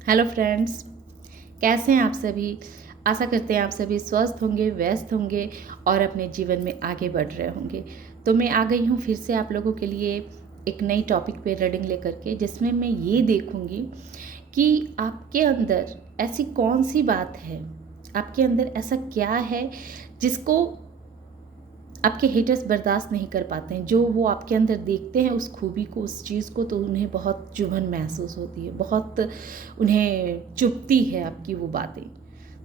Hello friends, कैसे हैं आप सभी। आशा करते हैं आप सभी स्वस्थ होंगे, व्यस्त होंगे और अपने जीवन में आगे बढ़ रहे होंगे। तो मैं आ गई हूँ फिर से आप लोगों के लिए एक नई टॉपिक पे रीडिंग लेकर के, जिसमें मैं ये देखूँगी कि आपके अंदर ऐसी कौन सी बात है, आपके अंदर ऐसा क्या है जिसको आपके हेटर्स बर्दाश्त नहीं कर पाते हैं। जो वो आपके अंदर देखते हैं उस खूबी को, उस चीज़ को, तो उन्हें बहुत चुभन महसूस होती है, बहुत उन्हें चुभती है आपकी वो बातें।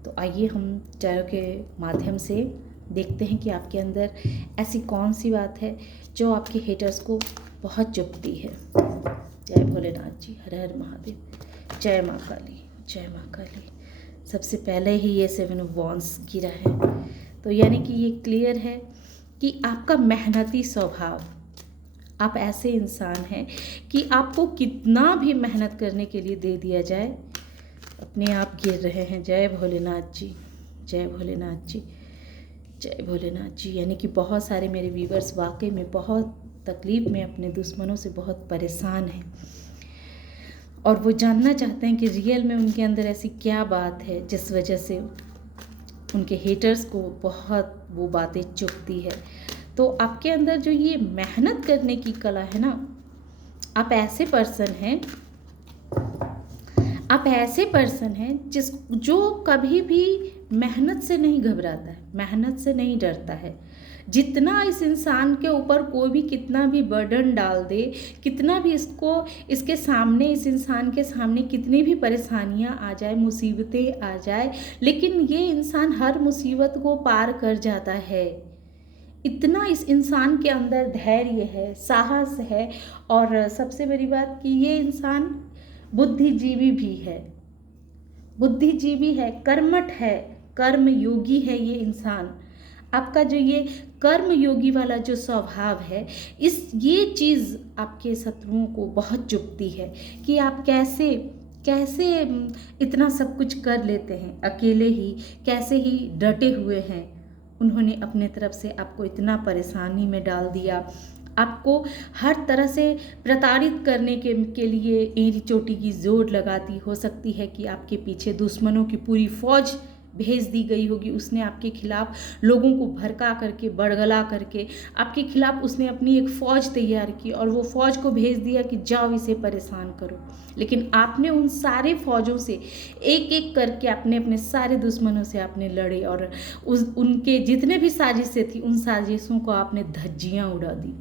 तो आइए हम चारों के माध्यम से देखते हैं कि आपके अंदर ऐसी कौन सी बात है जो आपके हेटर्स को बहुत चुभती है। जय भोलेनाथ जी, हर हर महादेव, जय माँ काली, जय माँ काली। सबसे पहले ही ये 7 ऑफ वॉन्ड्स गिरा है, तो यानी कि ये क्लियर है कि आपका मेहनती स्वभाव, आप ऐसे इंसान हैं कि आपको कितना भी मेहनत करने के लिए दे दिया जाए, अपने आप गिर रहे हैं। जय भोलेनाथ जी, जय भोलेनाथ जी, जय भोलेनाथ जी। यानी कि बहुत सारे मेरे व्यूवर्स वाकई में बहुत तकलीफ़ में, अपने दुश्मनों से बहुत परेशान हैं और वो जानना चाहते हैं कि रियल में उनके अंदर ऐसी क्या बात है जिस वजह से उनके हेटर्स को बहुत वो बातें चुभती है। तो आपके अंदर जो ये मेहनत करने की कला है ना, आप ऐसे पर्सन हैं, आप ऐसे पर्सन हैं जो कभी भी मेहनत से नहीं घबराता है, मेहनत से नहीं डरता है। जितना इस इंसान के ऊपर कोई भी कितना भी बर्डन डाल दे, कितना भी इसके सामने, इस इंसान के सामने कितनी भी परेशानियां आ जाए, मुसीबतें आ जाए, लेकिन ये इंसान हर मुसीबत को पार कर जाता है। इतना इस इंसान के अंदर धैर्य है, साहस है, और सबसे बड़ी बात कि ये इंसान बुद्धिजीवी भी है, बुद्धिजीवी है, कर्मठ है, कर्म योगी है ये इंसान। आपका जो ये कर्म योगी वाला जो स्वभाव है, ये चीज़ आपके शत्रुओं को बहुत चुभती है कि आप कैसे कैसे इतना सब कुछ कर लेते हैं अकेले ही, कैसे ही डटे हुए हैं। उन्होंने अपने तरफ से आपको इतना परेशानी में डाल दिया, आपको हर तरह से प्रताड़ित करने के लिए एड़ी चोटी की जोर लगाती। हो सकती है कि आपके पीछे दुश्मनों की पूरी फौज भेज दी गई होगी। उसने आपके खिलाफ लोगों को भड़का करके, बड़गला करके आपके खिलाफ उसने अपनी एक फ़ौज तैयार की और वो फ़ौज को भेज दिया कि जाओ इसे परेशान करो। लेकिन आपने उन सारे फ़ौजों से एक एक करके अपने अपने सारे दुश्मनों से आपने लड़े और उनके जितने भी साजिशें थी, उन साजिशों को आपने धज्जियाँ उड़ा दी।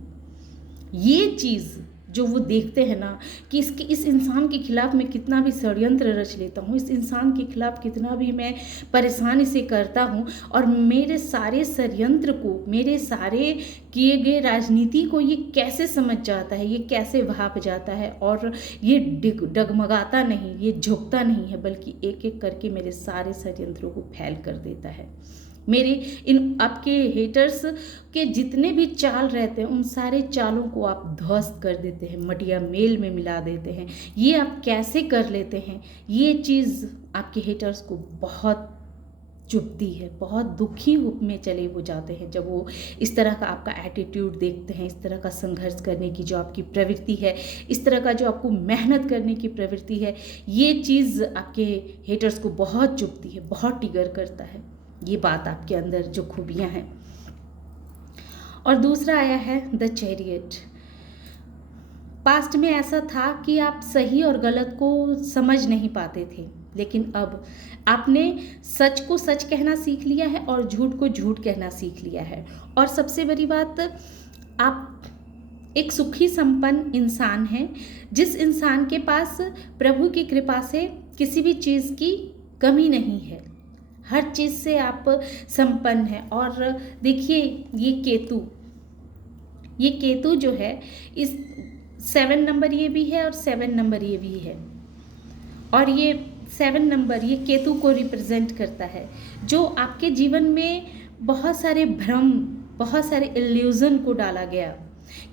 ये चीज़ जो वो देखते हैं ना कि इस इंसान के खिलाफ मैं कितना भी षड्यंत्र रच लेता हूँ, इस इंसान के खिलाफ कितना भी मैं परेशानी से करता हूँ, और मेरे सारे षड्यंत्र को, मेरे सारे किए गए राजनीति को ये कैसे समझ जाता है, ये कैसे भाप जाता है, और ये डगमगाता नहीं, ये झुकता नहीं है, बल्कि एक एक करके मेरे सारे षड्यंत्रों को फैल कर देता है। मेरे इन आपके हेटर्स के जितने भी चाल रहते हैं, उन सारे चालों को आप ध्वस्त कर देते हैं, मटिया मेल में मिला देते हैं। ये आप कैसे कर लेते हैं, ये चीज़ आपके हेटर्स को बहुत चुभती है, बहुत दुखी में चले वो जाते हैं जब वो इस तरह का आपका एटीट्यूड देखते हैं, इस तरह का संघर्ष करने की जो आपकी प्रवृत्ति है, इस तरह का जो आपको मेहनत करने की प्रवृत्ति है। ये चीज़ आपके हेटर्स को बहुत चुभती है, बहुत ट्रिगर करता है ये बात आपके अंदर जो खूबियाँ हैं। और दूसरा आया है द चैरियट। पास्ट में ऐसा था कि आप सही और गलत को समझ नहीं पाते थे, लेकिन अब आपने सच को सच कहना सीख लिया है और झूठ को झूठ कहना सीख लिया है। और सबसे बड़ी बात, आप एक सुखी संपन्न इंसान हैं, जिस इंसान के पास प्रभु की कृपा से किसी भी चीज़ की कमी नहीं है, हर चीज़ से आप संपन्न हैं। और देखिए ये केतु जो है, इस 7 नंबर ये भी है और 7 नंबर ये भी है, और ये 7 नंबर ये केतु को रिप्रेजेंट करता है, जो आपके जीवन में बहुत सारे भ्रम, बहुत सारे इल्यूज़न को डाला गया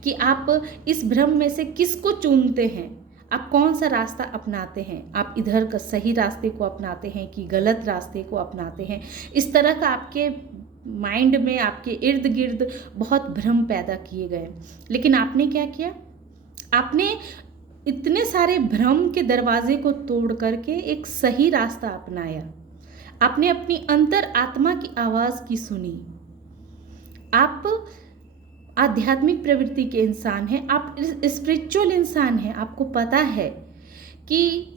कि आप इस भ्रम में से किसको चुनते हैं, आप कौन सा रास्ता अपनाते हैं, आप इधर का सही रास्ते को अपनाते हैं कि गलत रास्ते को अपनाते हैं। इस तरह का आपके माइंड में, आपके इर्द गिर्द बहुत भ्रम पैदा किए गए। लेकिन आपने क्या किया, आपने इतने सारे भ्रम के दरवाजे को तोड़ करके एक सही रास्ता अपनाया। आपने अपनी अंतर आत्मा की आवाज़ की सुनी। आप आध्यात्मिक प्रवृत्ति के इंसान हैं, आप स्पिरिचुअल इंसान हैं। आपको पता है कि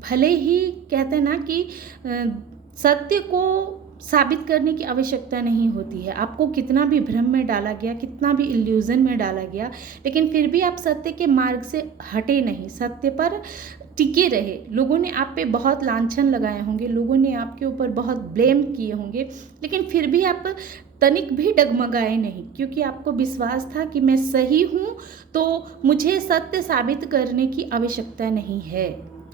भले ही कहते हैं ना कि सत्य को साबित करने की आवश्यकता नहीं होती है। आपको कितना भी भ्रम में डाला गया, कितना भी इल्यूजन में डाला गया, लेकिन फिर भी आप सत्य के मार्ग से हटे नहीं, सत्य पर टिके रहे। लोगों ने आप पे बहुत लांछन लगाए होंगे, लोगों ने आपके ऊपर बहुत ब्लेम किए होंगे, लेकिन फिर भी आप तनिक भी डगमगाए नहीं, क्योंकि आपको विश्वास था कि मैं सही हूँ, तो मुझे सत्य साबित करने की आवश्यकता नहीं है।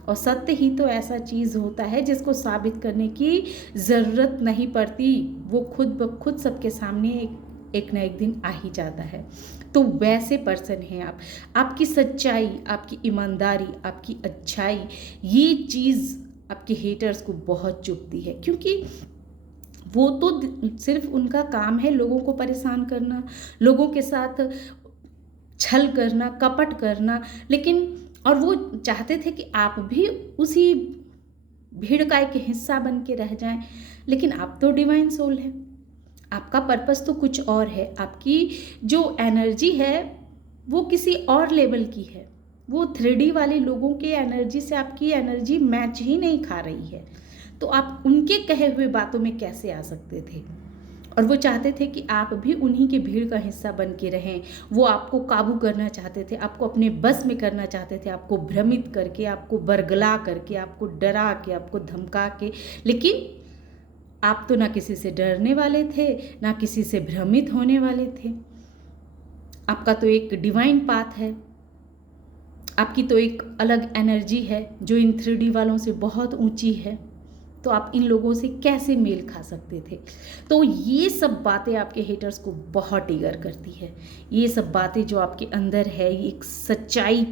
और सत्य ही तो ऐसा चीज़ होता है जिसको साबित करने की ज़रूरत नहीं पड़ती, वो खुद ब खुद सबके सामने एक ना एक दिन आ ही जाता है। तो वैसे पर्सन हैं आप। आपकी सच्चाई, आपकी ईमानदारी, आपकी अच्छाई, ये चीज़ आपके हेटर्स को बहुत चुभती है, क्योंकि वो तो सिर्फ उनका काम है लोगों को परेशान करना, लोगों के साथ छल करना, कपट करना, लेकिन और वो चाहते थे कि आप भी उसी भीड़ का एक हिस्सा बन के रह जाएं, लेकिन आप तो डिवाइन सोल हैं, आपका पर्पस तो कुछ और है। आपकी जो एनर्जी है वो किसी और लेवल की है, वो 3D वाले लोगों के एनर्जी से आपकी एनर्जी मैच ही नहीं खा रही है, तो आप उनके कहे हुए बातों में कैसे आ सकते थे। और वो चाहते थे कि आप भी उन्हीं के भीड़ का हिस्सा बन के रहें। वो आपको काबू करना चाहते थे, आपको अपने बस में करना चाहते थे, आपको भ्रमित करके, आपको बरगला करके, आपको डरा के, आपको धमका के, लेकिन आप तो ना किसी से डरने वाले थे, ना किसी से भ्रमित होने वाले थे। आपका तो एक डिवाइन पाथ है, आपकी तो एक अलग एनर्जी है जो इन 3D वालों से बहुत ऊंची है, तो आप इन लोगों से कैसे मेल खा सकते थे। तो ये सब बातें आपके हेटर्स को बहुत ट्रिगर करती है। ये सब बातें जो आपके अंदर है, ये एक सच्चाई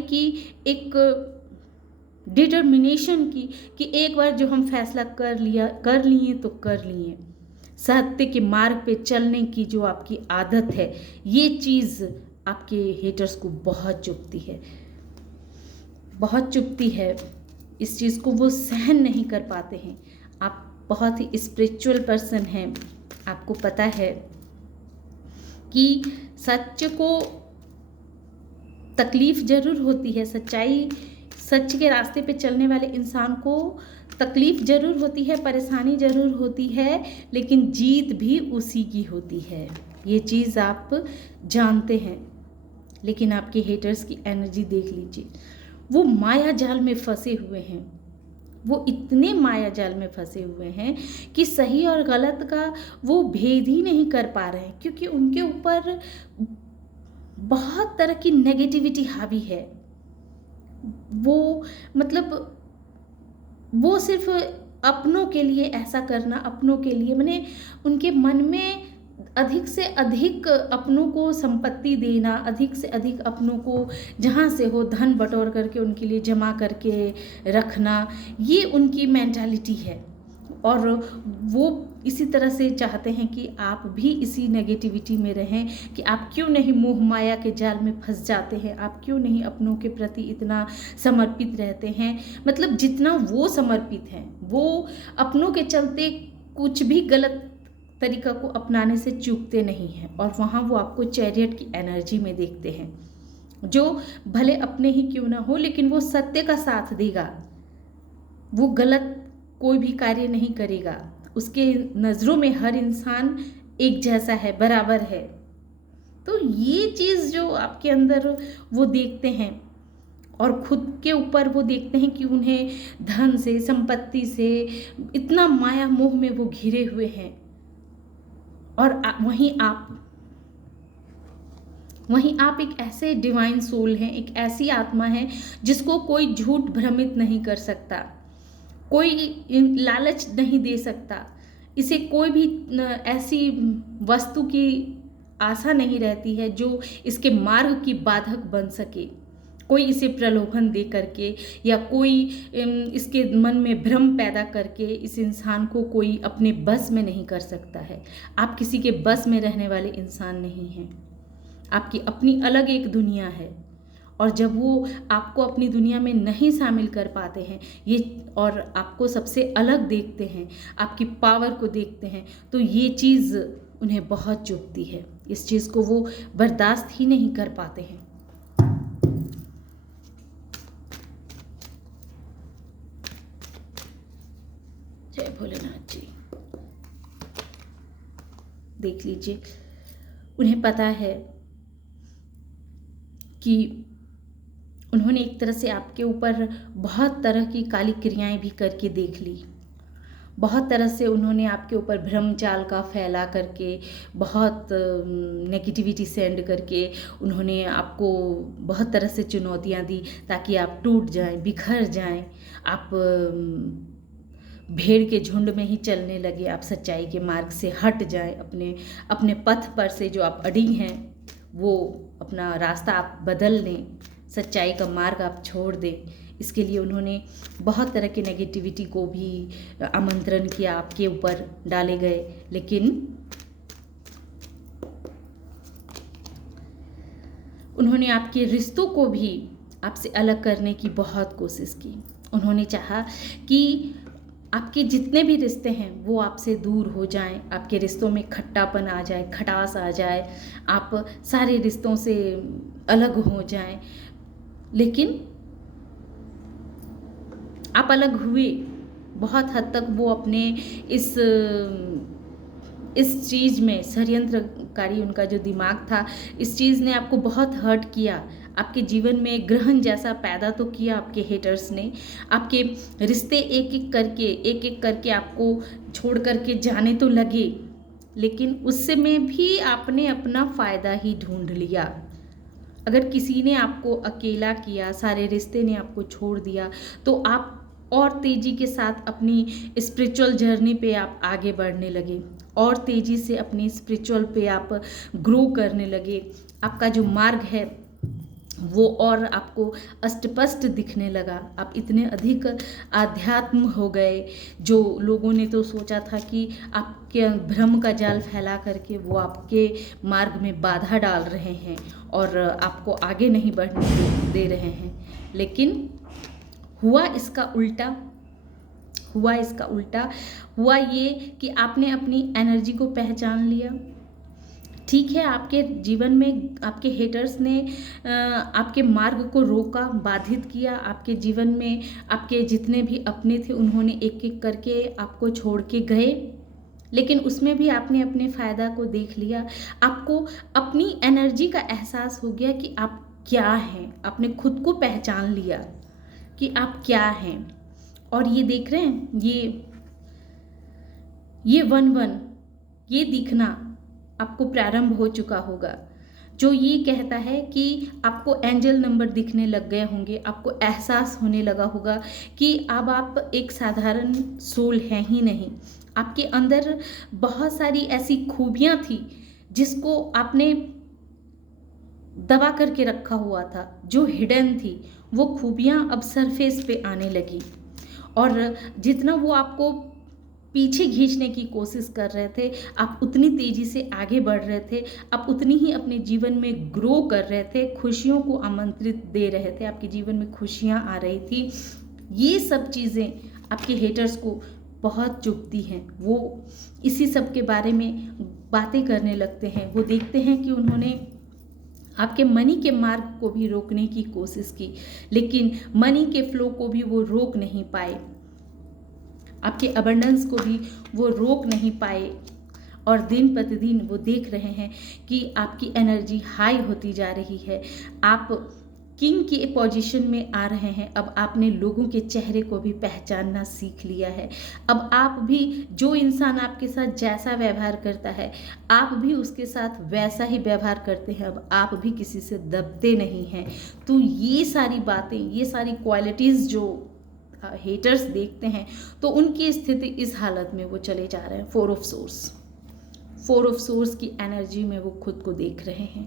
की, एक डिटर्मिनेशन की, कि एक बार जो हम फैसला कर लिए तो कर लिए। सत्य के मार्ग पे चलने की जो आपकी आदत है, ये चीज़ आपके हेटर्स को बहुत चुभती है, बहुत चुभती है। इस चीज़ को वो सहन नहीं कर पाते हैं। आप बहुत ही स्पिरिचुअल पर्सन हैं, आपको पता है कि सच को तकलीफ़ ज़रूर होती है, सच के रास्ते पे चलने वाले इंसान को तकलीफ़ ज़रूर होती है, परेशानी ज़रूर होती है, लेकिन जीत भी उसी की होती है। ये चीज़ आप जानते हैं, लेकिन आपके हेटर्स की एनर्जी देख लीजिए। वो माया जाल में फंसे हुए हैं, वो इतने माया जाल में फंसे हुए हैं कि सही और गलत का वो भेद ही नहीं कर पा रहे हैं, क्योंकि उनके ऊपर बहुत तरह की नेगेटिविटी हावी है। वो मतलब वो सिर्फ अपनों के लिए ऐसा करना, अपनों के लिए, माने उनके मन में अधिक से अधिक अपनों को संपत्ति देना, अधिक से अधिक अपनों को जहाँ से हो धन बटोर करके उनके लिए जमा करके रखना, ये उनकी मेंटालिटी है। और वो इसी तरह से चाहते हैं कि आप भी इसी नेगेटिविटी में रहें, कि आप क्यों नहीं मोह माया के जाल में फंस जाते हैं, आप क्यों नहीं अपनों के प्रति इतना समर्पित रहते हैं। मतलब जितना वो समर्पित हैं, वो अपनों के चलते कुछ भी गलत तरीका को अपनाने से चूकते नहीं हैं, और वहाँ वो आपको चैरियट की एनर्जी में देखते हैं, जो भले अपने ही क्यों ना हो, लेकिन वो सत्य का साथ देगा, वो गलत कोई भी कार्य नहीं करेगा। उसके नज़रों में हर इंसान एक जैसा है, बराबर है। तो ये चीज़ जो आपके अंदर वो देखते हैं, और खुद के ऊपर वो देखते हैं कि उन्हें धन से, संपत्ति से इतना माया मोह में वो घिरे हुए हैं, और वहीं आप एक ऐसे डिवाइन सोल हैं, एक ऐसी आत्मा है जिसको कोई झूठ भ्रमित नहीं कर सकता, कोई लालच नहीं दे सकता, इसे कोई भी ऐसी वस्तु की आशा नहीं रहती है जो इसके मार्ग की बाधक बन सके। कोई इसे प्रलोभन दे करके, या कोई इसके मन में भ्रम पैदा करके इस इंसान को कोई अपने बस में नहीं कर सकता है। आप किसी के बस में रहने वाले इंसान नहीं हैं, आपकी अपनी अलग एक दुनिया है। और जब वो आपको अपनी दुनिया में नहीं शामिल कर पाते हैं ये, और आपको सबसे अलग देखते हैं, आपकी पावर को देखते हैं, तो ये चीज़ उन्हें बहुत चुभती है। इस चीज़ को वो बर्दाश्त ही नहीं कर पाते हैं। जय भोलेनाथ जी। देख लीजिए, उन्हें पता है कि उन्होंने एक तरह से आपके ऊपर बहुत तरह की काली क्रियाएं भी करके देख ली। बहुत तरह से उन्होंने आपके ऊपर भ्रमजाल का फैला करके, बहुत नेगेटिविटी सेंड करके उन्होंने आपको बहुत तरह से चुनौतियां दी ताकि आप टूट जाएं, बिखर जाएं, आप भेड़ के झुंड में ही चलने लगे, आप सच्चाई के मार्ग से हट जाएं, अपने अपने पथ पर से जो आप अड़ी हैं वो अपना रास्ता आप बदल लें, सच्चाई का मार्ग आप छोड़ दें। इसके लिए उन्होंने बहुत तरह के नेगेटिविटी को भी आमंत्रण किया, आपके ऊपर डाले गए, लेकिन उन्होंने आपके रिश्तों को भी आपसे अलग करने की बहुत कोशिश की। उन्होंने चाहा कि आपके जितने भी रिश्ते हैं वो आपसे दूर हो जाएं, आपके रिश्तों में खट्टापन आ जाए, खटास आ जाए, आप सारे रिश्तों से अलग हो जाएं। लेकिन आप अलग हुए, बहुत हद तक वो अपने इस चीज़ में षड्यंत्रकारी उनका जो दिमाग था, इस चीज़ ने आपको बहुत हर्ट किया, आपके जीवन में ग्रहण जैसा पैदा तो किया। आपके हेटर्स ने आपके रिश्ते एक एक करके आपको छोड़ करके जाने तो लगे, लेकिन उससे में भी आपने अपना फ़ायदा ही ढूंढ लिया। अगर किसी ने आपको अकेला किया, सारे रिश्ते ने आपको छोड़ दिया, तो आप और तेज़ी के साथ अपनी स्पिरिचुअल जर्नी पे आप आगे बढ़ने लगे, और तेज़ी से अपनी स्पिरिचुअल पे आप ग्रो करने लगे। आपका जो मार्ग है वो और आपको अस्पष्ट दिखने लगा। आप इतने अधिक आध्यात्म हो गए, जो लोगों ने तो सोचा था कि आपके भ्रम का जाल फैला करके वो आपके मार्ग में बाधा डाल रहे हैं और आपको आगे नहीं बढ़ने दे रहे हैं, लेकिन हुआ इसका उल्टा। हुआ ये कि आपने अपनी एनर्जी को पहचान लिया। ठीक है, आपके जीवन में आपके हेटर्स ने आपके मार्ग को रोका, बाधित किया। आपके जीवन में आपके जितने भी अपने थे उन्होंने एक एक करके आपको छोड़ के गए, लेकिन उसमें भी आपने अपने फ़ायदा को देख लिया। आपको अपनी एनर्जी का एहसास हो गया कि आप क्या हैं। आपने खुद को पहचान लिया कि आप क्या हैं। और ये देख रहे हैं, ये वन ये दिखना आपको प्रारंभ हो चुका होगा, जो ये कहता है कि आपको एंजल नंबर दिखने लग गए होंगे। आपको एहसास होने लगा होगा कि अब आप एक साधारण सोल हैं ही नहीं। आपके अंदर बहुत सारी ऐसी खूबियाँ थी जिसको आपने दबा करके रखा हुआ था, जो हिडन थी, वो खूबियाँ अब सरफेस पे आने लगी। और जितना वो आपको पीछे खींचने की कोशिश कर रहे थे, आप उतनी तेज़ी से आगे बढ़ रहे थे, आप उतनी ही अपने जीवन में ग्रो कर रहे थे, खुशियों को आमंत्रित दे रहे थे, आपके जीवन में खुशियाँ आ रही थी। ये सब चीज़ें आपके हेटर्स को बहुत चुभती हैं। वो इसी सब के बारे में बातें करने लगते हैं। वो देखते हैं कि उन्होंने आपके मनी के मार्ग को भी रोकने की कोशिश की, लेकिन मनी के फ्लो को भी वो रोक नहीं पाए, आपके अबंडेंस को भी वो रोक नहीं पाए। और दिन प्रतिदिन वो देख रहे हैं कि आपकी एनर्जी हाई होती जा रही है, आप किंग की पोजीशन में आ रहे हैं। अब आपने लोगों के चेहरे को भी पहचानना सीख लिया है। अब आप भी, जो इंसान आपके साथ जैसा व्यवहार करता है, आप भी उसके साथ वैसा ही व्यवहार करते हैं। अब आप भी किसी से दबते नहीं हैं। तो ये सारी बातें, ये सारी क्वालिटीज़ जो हेटर्स देखते हैं, तो उनकी स्थिति इस हालत में वो चले जा रहे हैं। 4 ऑफ सोर्स की एनर्जी में वो खुद को देख रहे हैं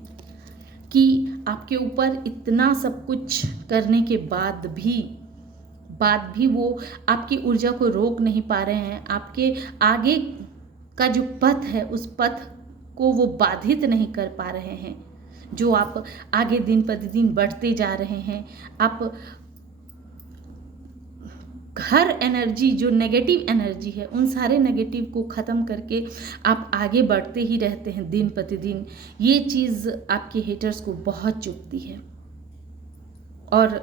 कि आपके ऊपर इतना सब कुछ करने के बाद भी वो आपकी ऊर्जा को रोक नहीं पा रहे हैं। आपके आगे का जो पथ है, उस पथ को वो बाधित नहीं कर पा रहे हैं। जो आप आगे दिन प्रतिदिन बढ़ते जा रहे हैं। आप हर एनर्जी, जो नेगेटिव एनर्जी है, उन सारे नेगेटिव को ख़त्म करके आप आगे बढ़ते ही रहते हैं दिन प्रतिदिन। ये चीज़ आपके हेटर्स को बहुत चुभती है और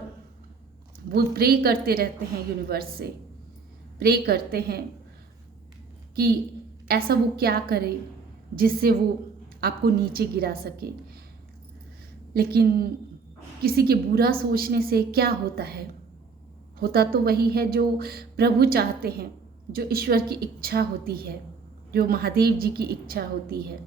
वो प्रे करते रहते हैं, यूनिवर्स से प्रे करते हैं कि ऐसा वो क्या करे जिससे वो आपको नीचे गिरा सके। लेकिन किसी के बुरा सोचने से क्या होता है? होता तो वही है जो प्रभु चाहते हैं, जो ईश्वर की इच्छा होती है, जो महादेव जी की इच्छा होती है।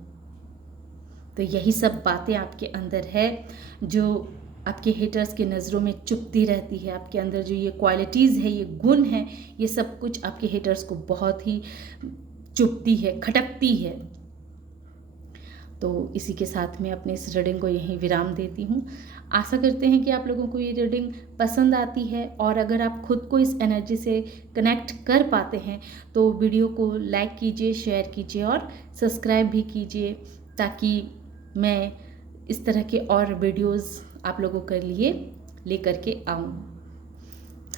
तो यही सब बातें आपके अंदर है जो आपके हेटर्स के नज़रों में चुभती रहती है। आपके अंदर जो ये क्वालिटीज़ है, ये गुण है, ये सब कुछ आपके हेटर्स को बहुत ही चुभती है, खटकती है। तो इसी के साथ में अपने इस रीडिंग को यहीं विराम देती हूँ। आशा करते हैं कि आप लोगों को ये रीडिंग पसंद आती है और अगर आप खुद को इस एनर्जी से कनेक्ट कर पाते हैं तो वीडियो को लाइक कीजिए, शेयर कीजिए और सब्सक्राइब भी कीजिए, ताकि मैं इस तरह के और वीडियोज़ आप लोगों के लिए लेकर के आऊँ।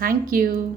Thank you.